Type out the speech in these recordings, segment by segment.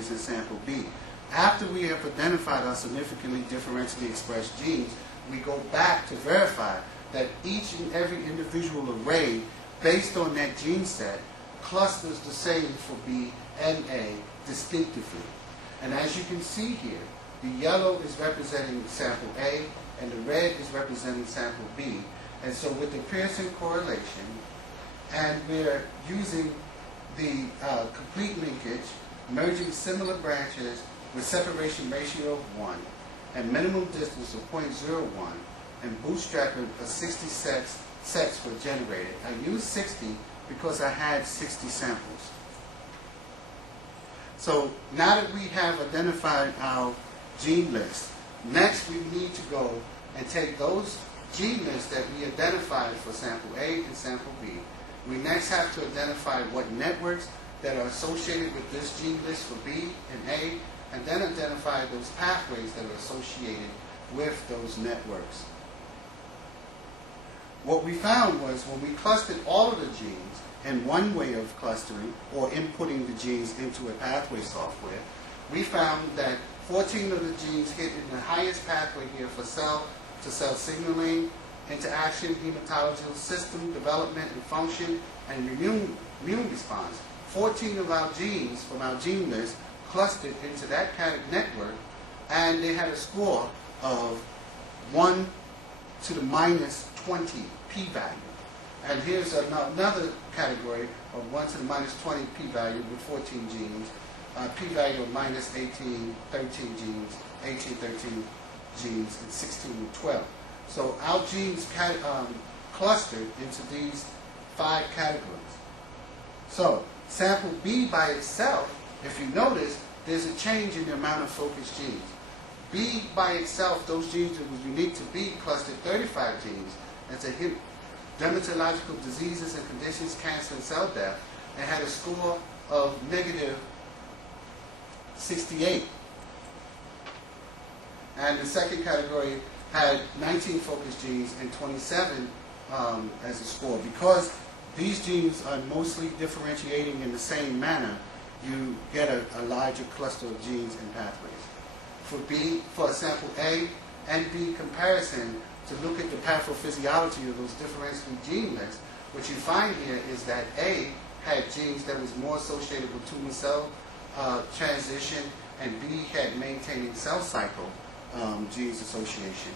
is in sample B. After we have identified our significantly differentially expressed genes, we go back to verify that each and every individual array based on that gene set clusters the same for B and A distinctively. And as you can see here, the yellow is representing sample A and the red is representing sample B. And so with the Pearson correlation, and we're using the complete linkage, merging similar branches with separation ratio of 1 and minimum distance of 0.01, and bootstrapping a 60 sets were generated. I used 60 because I had 60 samples. So now that we have identified our gene list, next we need to go and take those gene lists that we identified for sample A and sample B. We next have to identify what networks that are associated with this gene list for B and A, and then identify those pathways that are associated with those networks. What we found was when we clustered all of the genes in one way of clustering or inputting the genes into a pathway software, we found that 14 of the genes hit in the highest pathway here for cell-to-cell signaling, interaction, hematological system development and function, and immune response. 14 of our genes from our gene list clustered into that network, and they had a score of 1 to the minus 20 p-value. And here's another category of 1 to the minus 20 p-value with 14 genes, p-value of minus 18, 13 genes, 18, 13 genes, and 16 and 12. So our genes clustered into these 5 categories. So sample B by itself, if you notice, there's a change in the amount of focused genes. B by itself, those genes that was unique to B, clustered 35 genes into dermatological diseases and conditions, cancer and cell death, and had a score of negative 68. And the second category had 19 focused genes and 27 as a score. Because these genes are mostly differentiating in the same manner, you get a larger cluster of genes and pathways. For sample A and B comparison, to look at the pathophysiology of those differentially gene lists, what you find here is that A had genes that was more associated with tumor cell transition, and B had maintaining cell cycle genes association.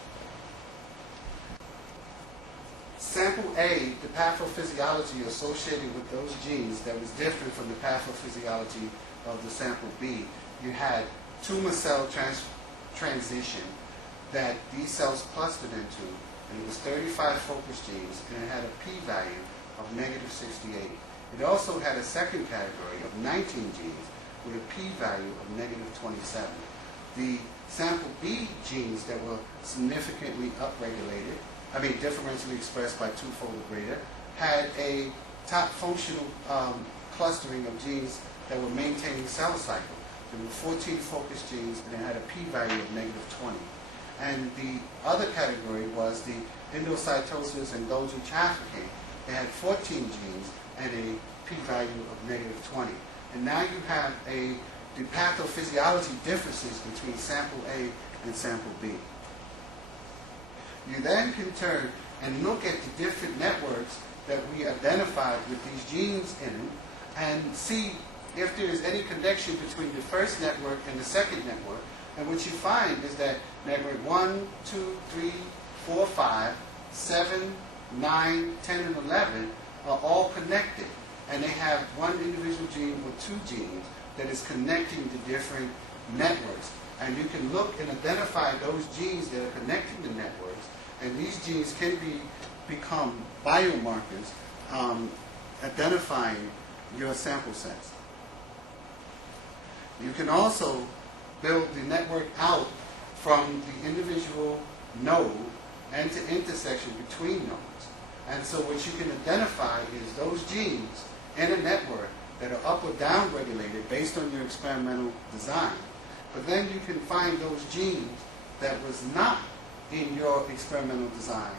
Sample A, the pathophysiology associated with those genes that was different from the pathophysiology of the sample B. You had tumor cell transition that these cells clustered into, and it was 35 focused genes, and it had a p-value of negative 68. It also had a second category of 19 genes with a p-value of negative 27. The sample B genes that were significantly upregulated, differentially expressed by twofold or greater, had a top functional clustering of genes that were maintaining cell cycle. There were 14 focused genes, and it had a p-value of negative 20. And the other category was the endocytosis and Golgi trafficking. It had 14 genes and a p-value of negative 20. And now you have the pathophysiology differences between sample A and sample B. You then can turn and look at the different networks that we identified with these genes in them and see if there is any connection between the first network and the second network. And what you find is that network 1, 2, 3, 4, 5, 7, 9, 10, and 11 are all connected. And they have one individual gene or 2 genes that is connecting the different networks. And you can look and identify those genes that are connecting the networks. And these genes can become biomarkers identifying your sample sets. You can also build the network out from the individual node and to intersection between nodes. And so what you can identify is those genes in a network that are up or down regulated based on your experimental design. But then you can find those genes that was not in your experimental design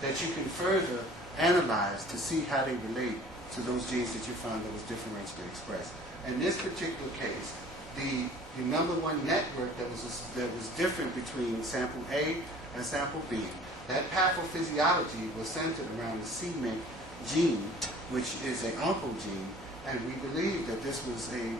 that you can further analyze to see how they relate to those genes that you found that was differentially expressed. In this particular case, the the number one network that was different between sample A and sample B. That pathophysiology was centered around the c-Myc gene, which is an uncle gene, and we believe that this was a